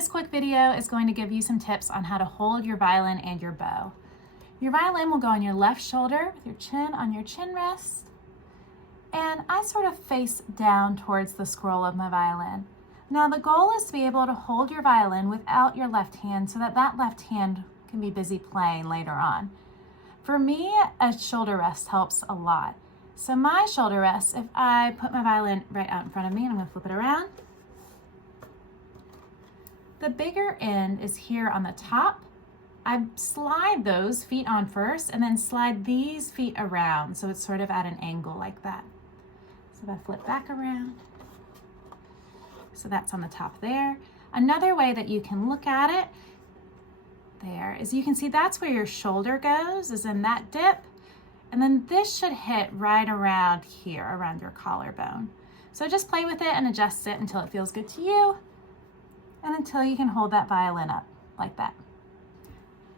This quick video is going to give you some tips on how to hold your violin and your bow. Your violin will go on your left shoulder with your chin on your chin rest, and I sort of face down towards the scroll of my violin. Now the goal is to be able to hold your violin without your left hand so that that left hand can be busy playing later on. For me, a shoulder rest helps a lot. So my shoulder rest, if I put my violin right out in front of me, and I'm going to flip it around, the bigger end is here on the top. I slide those feet on first and then slide these feet around so it's sort of at an angle like that. So if I flip back around, so that's on the top there. Another way that you can look at it there is you can see that's where your shoulder goes, is in that dip. And then this should hit right around here, around your collarbone. So just play with it and adjust it until it feels good to you and until you can hold that violin up like that.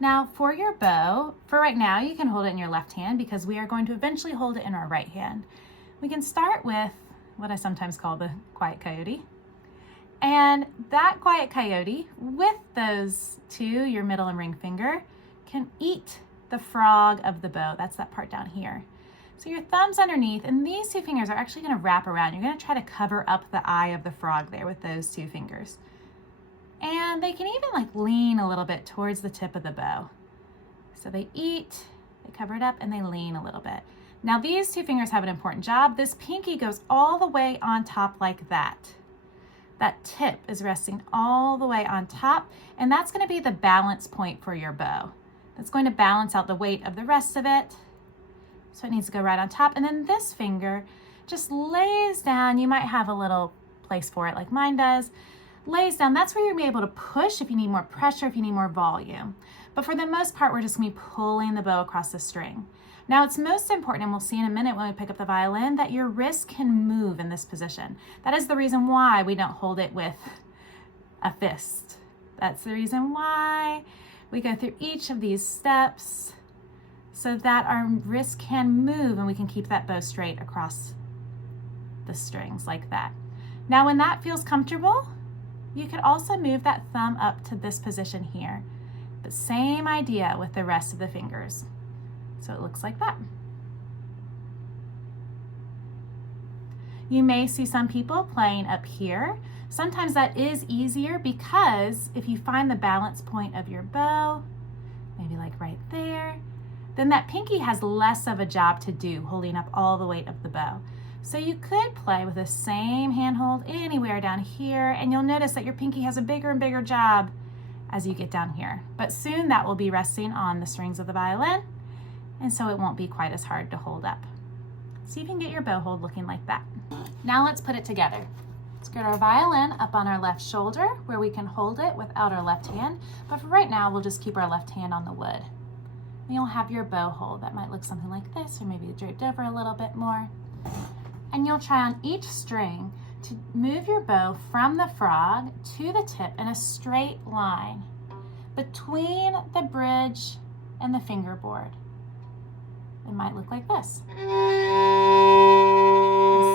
Now for your bow, for right now, you can hold it in your left hand because we are going to eventually hold it in our right hand. We can start with what I sometimes call the quiet coyote. And that quiet coyote, with those two, your middle and ring finger, can eat the frog of the bow. That's that part down here. So your thumb's underneath, and these two fingers are actually going to wrap around. You're going to try to cover up the eye of the frog there with those two fingers. And they can even like lean a little bit towards the tip of the bow. So they eat, they cover it up, and they lean a little bit. Now these two fingers have an important job. This pinky goes all the way on top like that. That tip is resting all the way on top, and that's going to be the balance point for your bow. That's going to balance out the weight of the rest of it. So it needs to go right on top. And then this finger just lays down. You might have a little place for it like mine does. Lays down. That's where you're going to be able to push if you need more pressure, if you need more volume. But for the most part, we're just going to be pulling the bow across the string. Now it's most important, and we'll see in a minute when we pick up the violin, that your wrist can move in this position. That is the reason why we don't hold it with a fist. That's the reason why we go through each of these steps so that our wrist can move and we can keep that bow straight across the strings like that. Now when that feels comfortable, you could also move that thumb up to this position here. But same idea with the rest of the fingers. So it looks like that. You may see some people playing up here. Sometimes that is easier because if you find the balance point of your bow, maybe like right there, then that pinky has less of a job to do holding up all the weight of the bow. So you could play with the same handhold anywhere down here, and you'll notice that your pinky has a bigger and bigger job as you get down here. But soon that will be resting on the strings of the violin, and so it won't be quite as hard to hold up. See if you can get your bow hold looking like that. Now let's put it together. Let's get our violin up on our left shoulder where we can hold it without our left hand, but for right now we'll just keep our left hand on the wood. And you'll have your bow hold. That might look something like this, or maybe draped over a little bit more. And you'll try on each string to move your bow from the frog to the tip in a straight line between the bridge and the fingerboard. It might look like this. And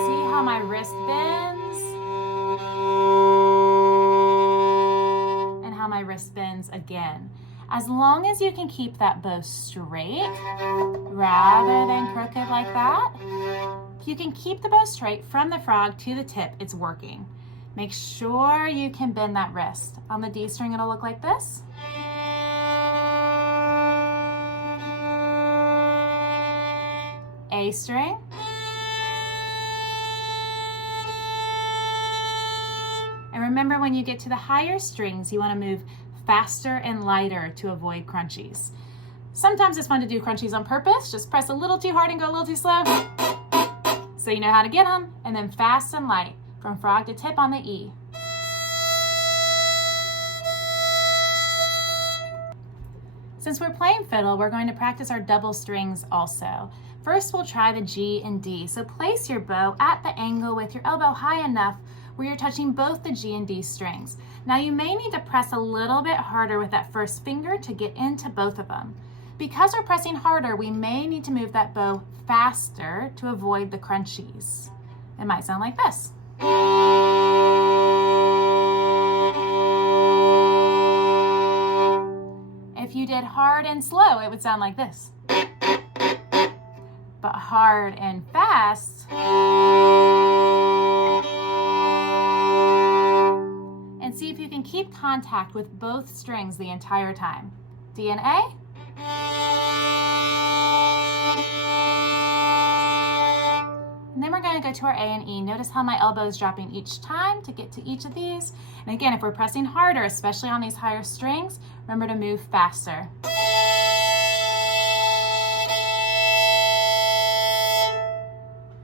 see how my wrist bends? And how my wrist bends again. As long as you can keep that bow straight rather than crooked like that, if you can keep the bow straight from the frog to the tip, it's working. Make sure you can bend that wrist. On the D string, it'll look like this. A string. And remember, when you get to the higher strings, you want to move faster and lighter to avoid crunchies. Sometimes it's fun to do crunchies on purpose. Just press a little too hard and go a little too slow, so you know how to get them, and then fast and light from frog to tip on the E. Since we're playing fiddle, we're going to practice our double strings also. First, we'll try the G and D. So place your bow at the angle with your elbow high enough where you're touching both the G and D strings. Now you may need to press a little bit harder with that first finger to get into both of them. Because we're pressing harder, we may need to move that bow faster to avoid the crunchies. It might sound like this. did hard and slow, it would sound like this. But hard and fast, and see if you can keep contact with both strings the entire time. D and A. And then we're going to go to our A and E. Notice how my elbow is dropping each time to get to each of these. And again, if we're pressing harder, especially on these higher strings, remember to move faster.